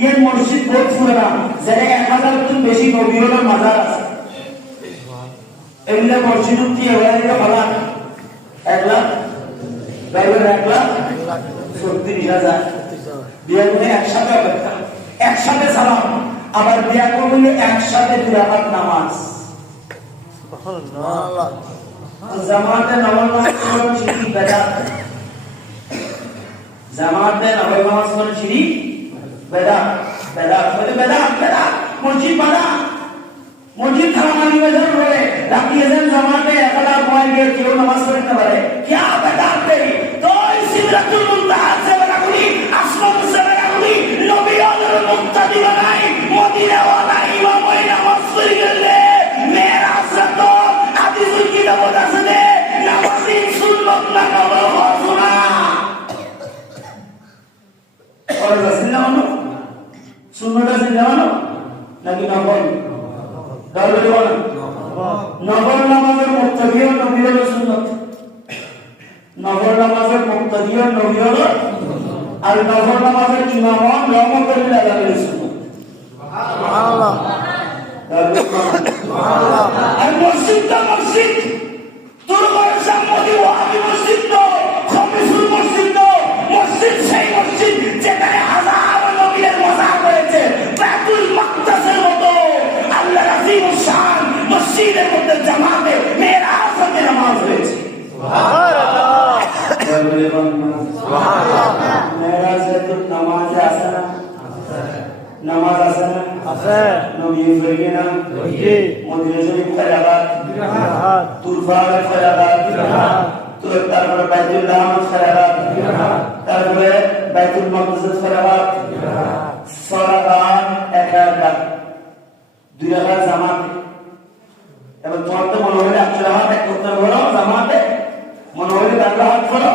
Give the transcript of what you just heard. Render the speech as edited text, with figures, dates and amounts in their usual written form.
ये मस्जिद बहुत पुराना যেখানে 1000 টন বেশি নবীর মাজার আছে এমনি মসজিদ কি এবারে ভাড়া 1 লাখ বাইরে 1 লাখ 36000 বিয়ে করে একসাথে একসাথে সালাম আবার বিয়ে করলে একসাথে 2 রাকাত নামাজ সুবহানাল্লাহ জামাতে নামাজ পড়ার শিরিক বেদাত জামাতে নামাজ পড়ার শিরিক বেদাত বেদাত বলে বেদাত বেদাত মসজিদ বানা মসজিদ খানামানি বাজার রয়ে রাখিয়ে দেন জামাতে একলা পয়েন্ট দিয়ে কেউ নামাজ পড়তে পারে কি বেদাত নেই তো সিদরাতুল মুনতাহা সে বানাগুলি আসমান সে বানাগুলি নবী আল্লাহর মুক্তাদি বানাই মদিনা ওয়ালা ইমাম ওই নামাজ পড়ি গেলে মেরাজ তো হাদিসুল কিতাব আছে দে নামাজি সুন্নাত না নবল হসনা और रसूल मानो सुन्नत जिंदा मानो নাকি নফল দারুল বলেন নফল নামাজের মুক্তাদি ও নবীর সুন্নাত নফল নামাজের মুক্তাদি ও নবীর আর নফল নামাজের ইমাম রহমাতুল্লাহ আলাইহি সুন্নাত সুবহানাল্লাহ সুবহানাল্লাহ আর মসজিদ তো মসজিদ তোর বর্ষা মদি ওয়াহি মসজিদ তো খমিসুল মসজিদ তো মসজিদ সেই মসজিদ যেখানে হাজার নবীর মাজার রয়েছে বাইতুল মাকদাসের মতো আল্লাহর আযীম শান মসজিদের মধ্যে জামাতে মেরাজে নামাজ হয়েছে সুবহানাল্লাহ সুবহানাল্লাহ মেরাজে তো নামাজ আছে না নামাজ আছে না আছে নবী ফিরে না জি মদিনা শরীফ ফেরাবাদ ফিরাহাত তুরফা ফেরাবাদ ফিরাহাত তো তারপরে বাইতুল নামাজ ফেরাবাদ ফিরাহাত তারপরে বাইতুল মাকদাস ফেরাবাদ ফিরাহাত সালাত একাদা 2 রাকাত জামাত এবং তোমার তো মনে হলে 8 রাকাত এক করতে বলো জামাতে মনে হলে 4 রাকাত করো